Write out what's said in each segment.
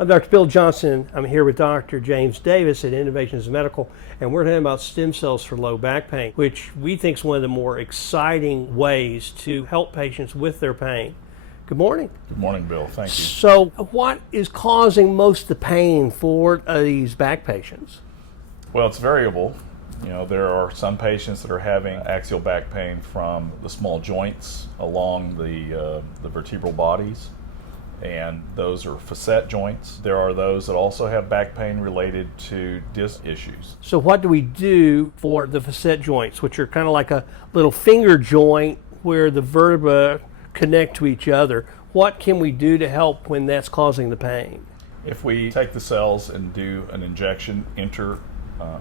I'm Dr. Bill Johnson. I'm here with Dr. James Davis at Innovations Medical, and we're talking about stem cells for low back pain, which we think is one of the more exciting ways to help patients with their pain. Good morning. Good morning, Bill. Thank you. So what is causing most of the pain for these back patients? Well, it's variable. There are some patients that are having axial back pain from the small joints along the vertebral bodies, and those are facet joints. There are those that also have back pain related to disc issues. So what do we do for the facet joints, which are kind of like a little finger joint where the vertebrae connect to each other? What can we do to help when that's causing the pain? If we take the cells and do an injection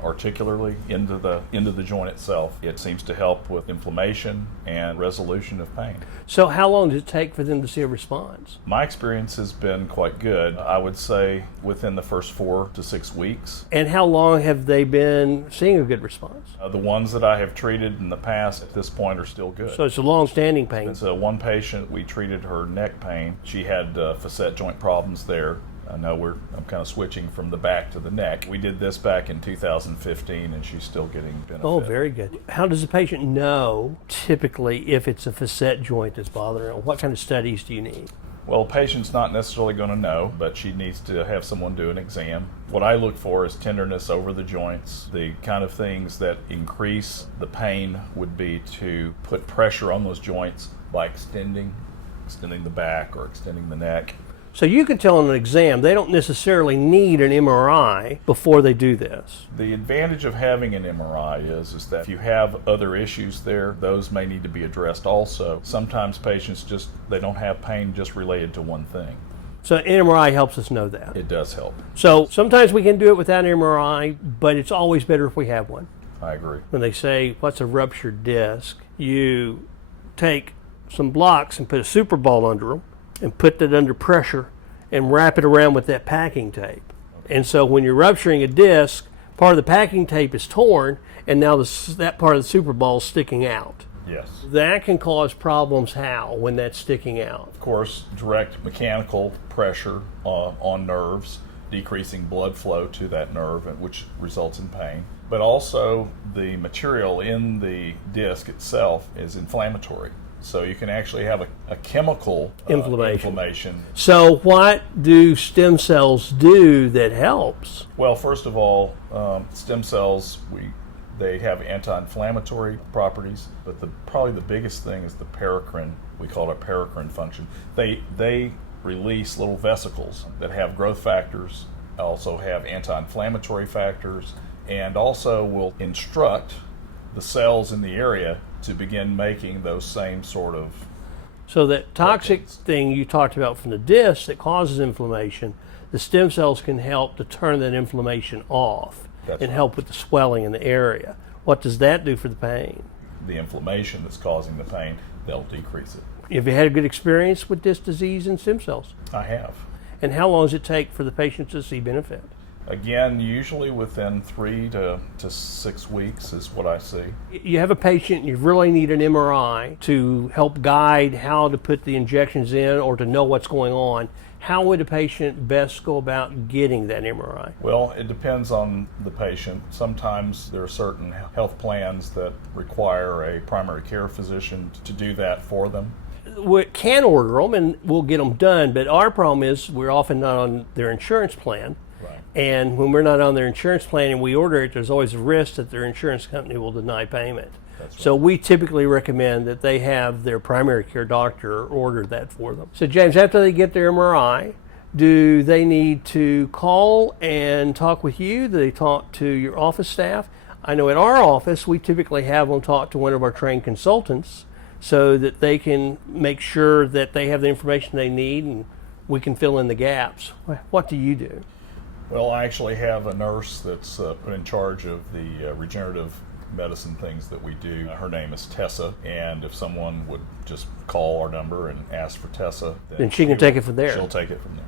articularly into the joint itself, it seems to help with inflammation and resolution of pain. So how long does it take for them to see a response? My experience has been quite good. I would say within the first 4 to 6 weeks. And how long have they been seeing a good response? The ones that I have treated in the past at this point are still good. So it's a long-standing pain. It's one patient, we treated her neck pain. She had facet joint problems there. I know I'm kind of switching from the back to the neck. We did this back in 2015, and she's still getting benefit. Oh, very good. How does the patient know typically if it's a facet joint that's bothering her? What kind of studies do you need? Well, a patient's not necessarily going to know, but she needs to have someone do an exam. What I look for is tenderness over the joints. The kind of things that increase the pain would be to put pressure on those joints by extending the back or extending the neck. So you can tell in an exam they don't necessarily need an MRI before they do this. The advantage of having an MRI is that if you have other issues there, those may need to be addressed also. Sometimes patients they don't have pain just related to one thing. So an MRI helps us know that. It does help. So sometimes we can do it without an MRI, but it's always better if we have one. I agree. When they say, what's a ruptured disc, you take some blocks and put a super ball under them, and put that under pressure and wrap it around with that packing tape. And so when you're rupturing a disc, part of the packing tape is torn, and now that part of the super ball is sticking out. Yes. That can cause problems when that's sticking out? Of course, direct mechanical pressure on nerves, decreasing blood flow to that nerve, which results in pain. But also the material in the disc itself is inflammatory. So you can actually have a chemical inflammation. So what do stem cells do that helps? Well, first of all, stem cells, they have anti-inflammatory properties, but probably the biggest thing is the paracrine. We call it paracrine function. They release little vesicles that have growth factors, also have anti-inflammatory factors, and also will instruct the cells in the area to begin making those same sort of... So that toxic thing you talked about from the disc that causes inflammation, the stem cells can help to turn that inflammation off and help with the swelling in the area. What does that do for the pain? The inflammation that's causing the pain, they'll decrease it. Have you had a good experience with disc disease and stem cells? I have. And how long does it take for the patient to see benefit? Again, usually within 3 to 6 weeks is what I see. You have a patient and you really need an MRI to help guide how to put the injections in or to know what's going on. How would a patient best go about getting that MRI? Well, it depends on the patient. Sometimes there are certain health plans that require a primary care physician to do that for them. We can order them and we'll get them done, but our problem is we're often not on their insurance plan. Right. And when we're not on their insurance plan and we order it, there's always a risk that their insurance company will deny payment. That's right. So we typically recommend that they have their primary care doctor order that for them. So James, after they get their MRI, do they need to call and talk with you? Do they talk to your office staff? I know at our office, we typically have them talk to one of our trained consultants so that they can make sure that they have the information they need and we can fill in the gaps. What do you do? Well, I actually have a nurse that's put in charge of the regenerative medicine things that we do. Her name is Tessa, and if someone would just call our number and ask for Tessa, then she can take it from there. She'll take it from there.